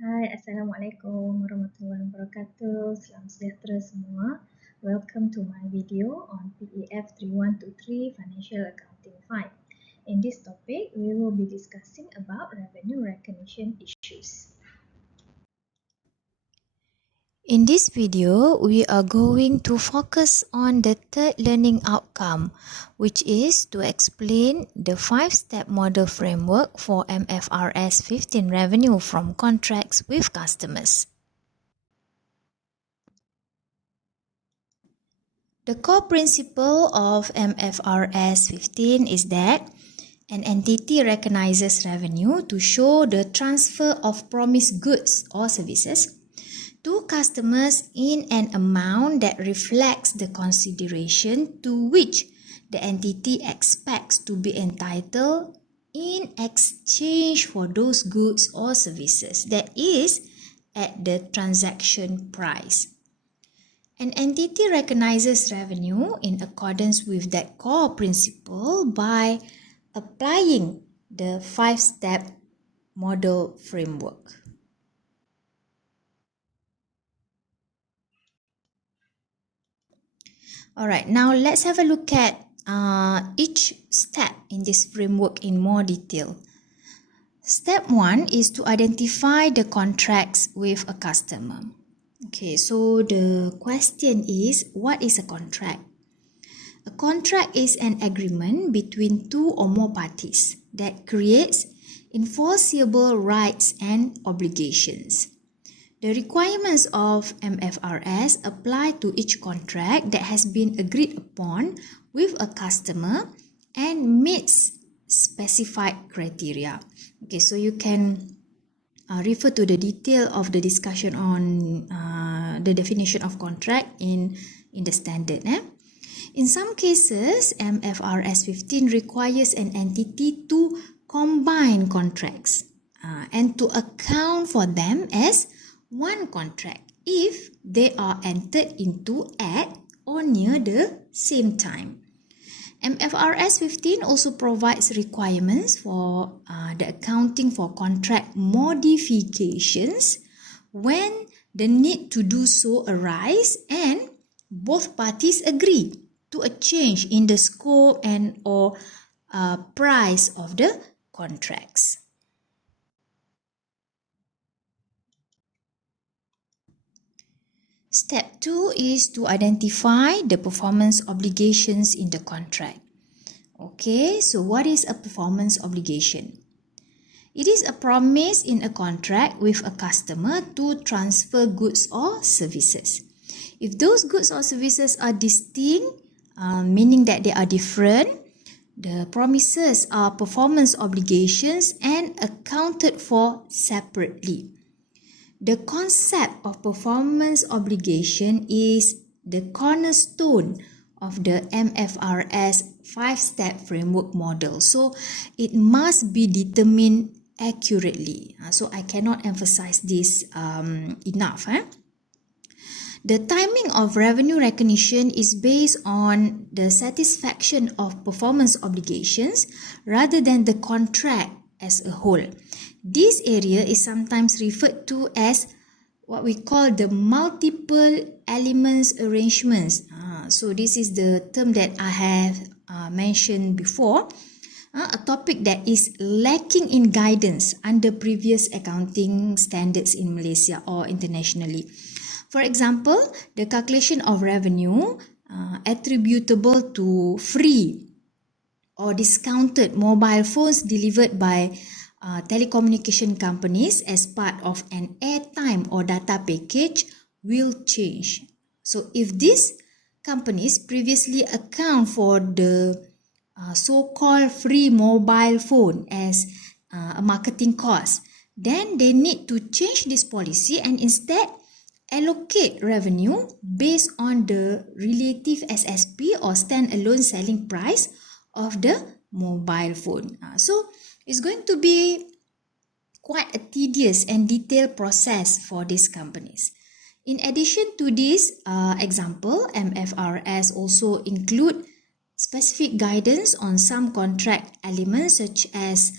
Hai, Assalamualaikum warahmatullahi wabarakatuh. Salam sejahtera semua. Welcome to my video on PEF 3123 Financial Accounting 5. In this topic, we will be discussing about revenue recognition issues. In this video, we are going to focus on the third learning outcome, which is to explain the 5-step model framework for MFRS 15 revenue from contracts with customers. The core principle of MFRS 15 is that an entity recognizes revenue to show the transfer of promised goods or services to customers in an amount that reflects the consideration to which the entity expects to be entitled in exchange for those goods or services, that is, at the transaction price. An entity recognizes revenue in accordance with that core principle by applying the 5-step model framework. Alright, now let's have a look at each step in this framework in more detail. Step 1 is to identify the contracts with a customer. Okay, so the question is, what is a contract? A contract is an agreement between two or more parties that creates enforceable rights and obligations. The requirements of MFRS apply to each contract that has been agreed upon with a customer and meets specified criteria. Okay, so you can refer to the detail of the discussion on the definition of contract in the standard. In some cases, MFRS 15 requires an entity to combine contracts and to account for them as one contract if they are entered into at or near the same time. MFRS 15 also provides requirements for the accounting for contract modifications when the need to do so arise and both parties agree to a change in the scope and or price of the contracts. Step 2 is to identify the performance obligations in the contract. Okay, so what is a performance obligation? It is a promise in a contract with a customer to transfer goods or services. If those goods or services are distinct, meaning that they are different, the promises are performance obligations and accounted for separately. The concept of performance obligation is the cornerstone of the MFRS 5-step framework model. So it must be determined accurately. So I cannot emphasize this enough. The timing of revenue recognition is based on the satisfaction of performance obligations rather than the contract as a whole. This area is sometimes referred to as what we call the multiple elements arrangements. So this is the term that I have mentioned before. A topic that is lacking in guidance under previous accounting standards in Malaysia or internationally. For example, the calculation of revenue attributable to free or discounted mobile phones delivered by telecommunication companies as part of an airtime or data package will change. So if these companies previously account for the so-called free mobile phone as a marketing cost, then they need to change this policy and instead allocate revenue based on the relative SSP or standalone selling price of the mobile phone. So it's going to be quite a tedious and detailed process for these companies. In addition to this example, MFRS also include specific guidance on some contract elements such as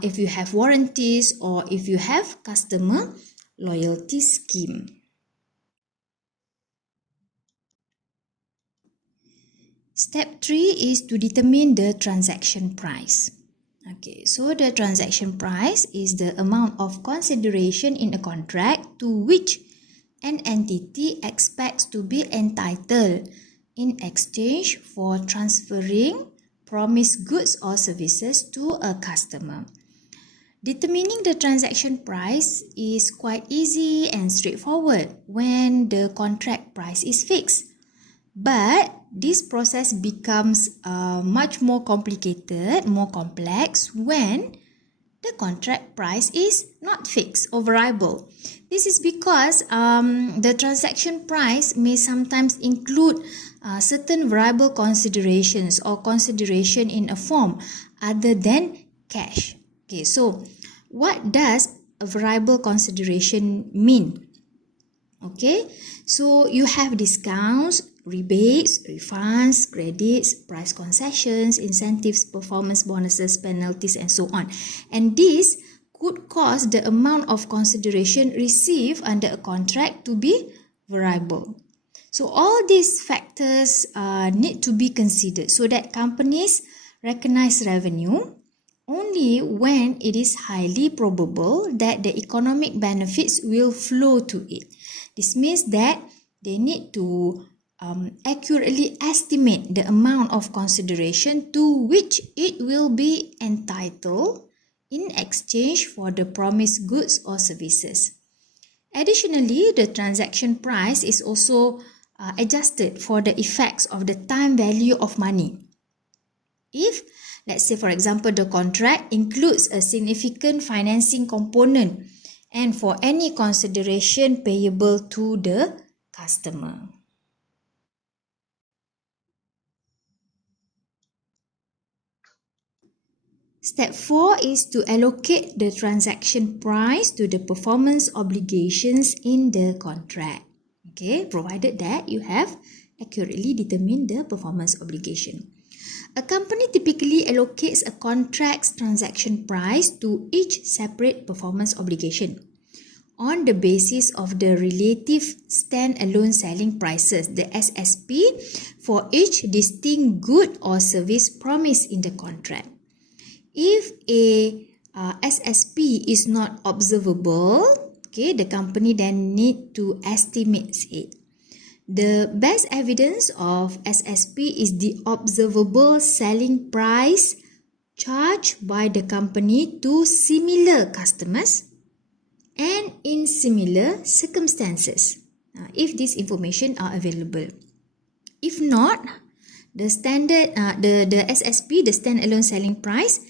if you have warranties or if you have customer loyalty scheme. Step 3 is to determine the transaction price. Okay, so the transaction price is the amount of consideration in a contract to which an entity expects to be entitled in exchange for transferring promised goods or services to a customer. Determining the transaction price is quite easy and straightforward when the contract price is fixed. But this process becomes much more complicated, more complex when the contract price is not fixed or variable. This is because the transaction price may sometimes include certain variable considerations or consideration in a form other than cash. Okay, so what does a variable consideration mean? Okay, so you have discounts, rebates, refunds, credits, price concessions, incentives, performance bonuses, penalties, and so on. And this could cause the amount of consideration received under a contract to be variable. So all these factors need to be considered so that companies recognize revenue only when it is highly probable that the economic benefits will flow to it. This means that they need to accurately estimate the amount of consideration to which it will be entitled in exchange for the promised goods or services. Additionally, the transaction price is also adjusted for the effects of the time value of money. If, let's say for example, the contract includes a significant financing component and for any consideration payable to the customer. Step 4 is to allocate the transaction price to the performance obligations in the contract. Okay, provided that you have accurately determined the performance obligation. A company typically allocates a contract's transaction price to each separate performance obligation on the basis of the relative stand-alone selling prices, the SSP, for each distinct good or service promised in the contract. If a SSP is not observable, okay, the company then need to estimate it. The best evidence of SSP is the observable selling price charged by the company to similar customers and in similar circumstances, if this information are available. If not, the SSP, the standalone selling price,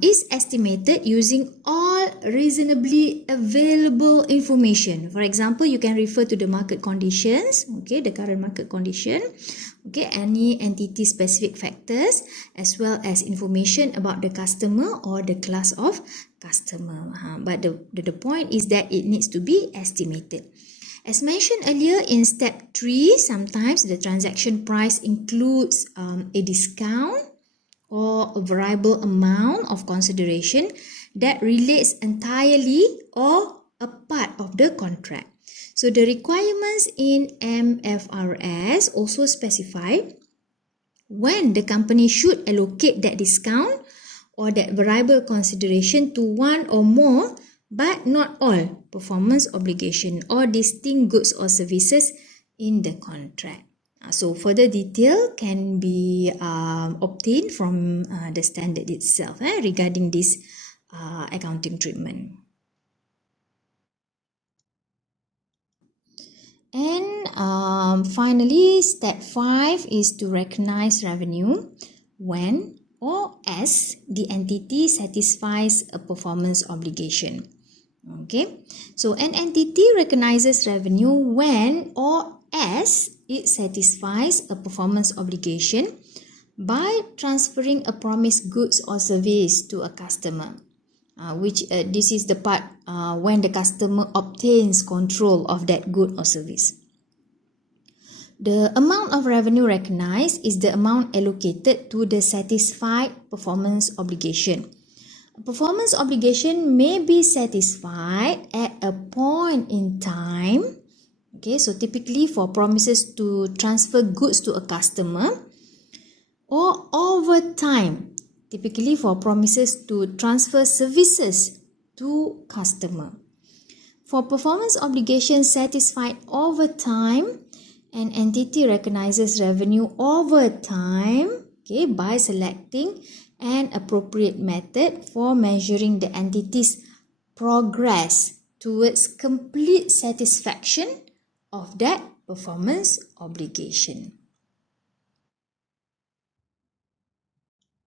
is estimated using all reasonably available information. For example, you can refer to the market conditions, okay, the current market condition, okay, any entity specific factors, as well as information about the customer or the class of customer. But the point is that it needs to be estimated. As mentioned earlier in step 3, sometimes the transaction price includes a discount or a variable amount of consideration that relates entirely or a part of the contract. So the requirements in MFRS also specify when the company should allocate that discount or that variable consideration to one or more but not all performance obligation or distinct goods or services in the contract. So further detail can be obtained from the standard itself regarding this accounting treatment. And finally, step 5 is to recognize revenue when or as the entity satisfies a performance obligation. Okay, so an entity recognizes revenue when or as it satisfies a performance obligation by transferring a promised goods or service to a customer, this is the part when the customer obtains control of that good or service. The amount of revenue recognized is the amount allocated to the satisfied performance obligation. A performance obligation may be satisfied at a point in time. Okay, so typically for promises to transfer goods to a customer, or over time, typically for promises to transfer services to customer. For performance obligations satisfied over time, an entity recognizes revenue over time, okay, by selecting an appropriate method for measuring the entity's progress towards complete satisfaction of that performance obligation.